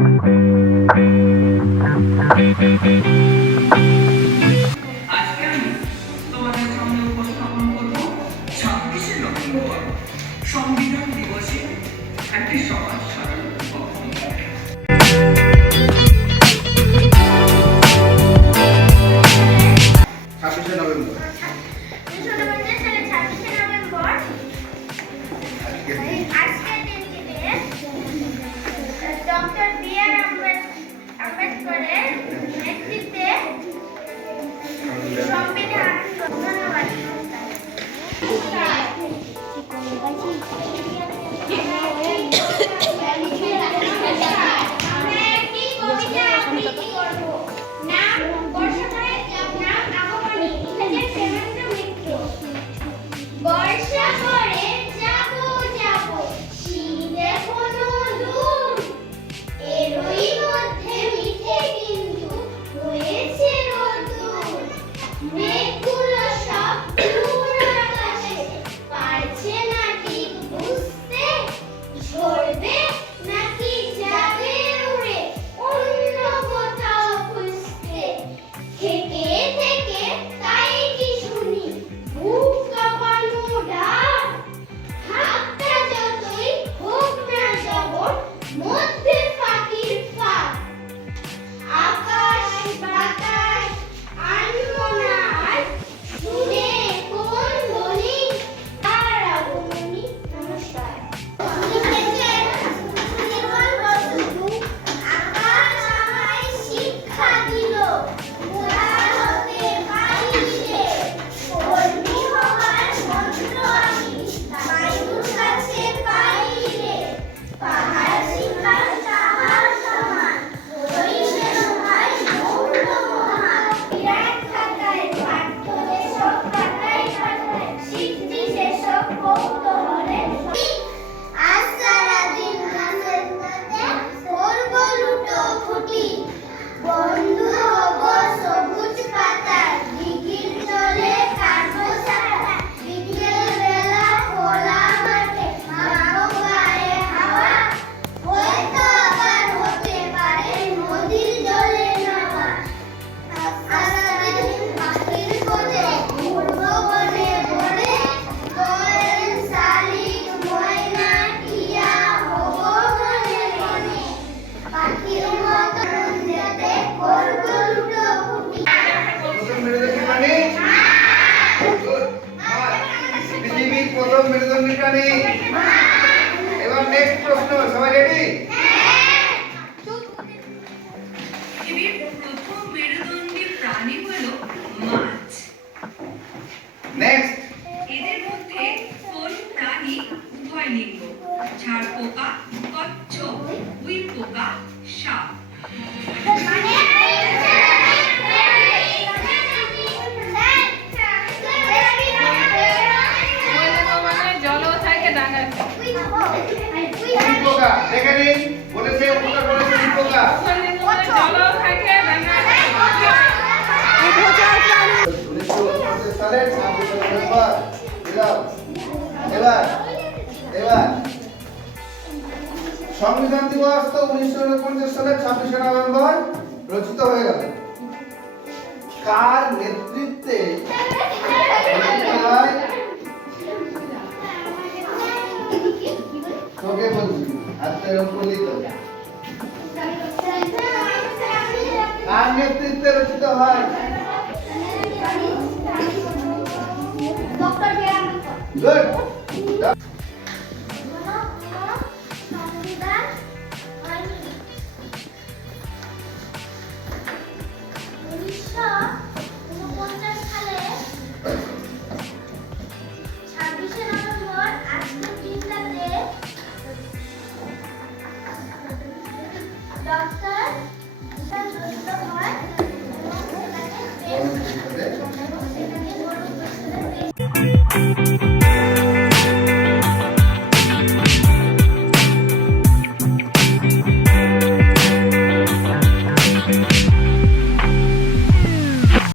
আজকে আমি তোমাদের সামনে উপস্থাপন করব 26শে নভেম্বর সংবিধান দিবসে একটি সমাজ সাধারণ বক্তব্য। 26শে নভেম্বর আজকের দিনটিতে ডক্টর বি.আর. আম্বেদকরের নেতৃত্বে সংবিধান ধন্যবাদ। আমরা একটি কবিতা আবৃত্তি করব। নাম বর্ষাকালের নাম আগমনী, লিখেছেন প্রেমেন্দ্র মিত্র। বর্ষা পরে যাবো যাবো শীতে কোনো দূর, এরই মধ্যে মিঠে কিন্তু হয়েছে রোদ্দুর। মেঘগুলো সব দূর আকাশে, পারছে না ঠিক বুঝতে ঝরবে নাকি যাবে উড়ে অন্য কোথাও খুঁজতে। থেকে থেকে তাই কি শুনি বুক কাঁপানো ডাক, হাতটা যতই হোক না জবর মধ্যে ফাঁকির ফাঁক। আকাশ বাতাস আনবো না আর শুনে কোন ধ্বনি তার আগমনী। নমস্কার। আকাশ আমায় শিক্ষা দিল, মোরা হতে পারি যে কর্মী হওয়ার মন্ত্র আমি বায়ুর কাছে পাই রে। পাহাড় শিখার তাহার সমান, ওই যেন ভাই মৌল মহান। বিরাট খাতায় পাঠ্য যেসব পাতায় পাতায় শিখছি সেসব কৌতূহলে। আজ সারাদিন গাছের পাতে করবো লুটোপুটি, বন্ধু হব সবুজ পাতা দিঘির জলে কাটবো সাঁতার। বিকেল বেলা খোলা মাঠে মাখবো গায়ে হাওয়া, হয়তো আবার হতে পারে নদীর জলে নামা। সারাদিন পাখির খোঁজে ঘুরবো বনে বনে, কোয়েল শালিক ময়না টিয়া হব মনে মনে। পাখির মতো যেতে করবো লুটোপুটি। প্রথম মেরুদণ্ডী প্রাণী Good. পৃথিবীর প্রথম মেরুদণ্ডী প্রাণী। এবার নেক্সট প্রশ্ন, সবাই রেডি? পৃথিবীর প্রথম মেরুদণ্ডী প্রাণী হলো মাছ। নেক্সট এদের মধ্যে কোন প্রাণী উভয়লিঙ্গ? ঝাড় পোকা, কচ্ছপ, উই পোকা, সাপ। উই পোকা দেখে নিন, বলেছে পোকা, বলেছে উই পোকা। 1949 সালের 26শে নভেম্বর দিলাম। এবার সংবিধান দিবস তো 1949 সালের 26শে নভেম্বর রচিত হয়ে গেল। কার নেতৃত্বে রচিত হয়? তোকে বলছি, হাতের উপর লিখো। কার নেতৃত্বে রচিত হয়? Doctor B R. আম্বেদকর। গুড। সংবিধান হয়নি। 1949 সালে 26শে নভেম্বর আজকের দিনটাতে ডক্টর রচিত হয় এবং সেটাকে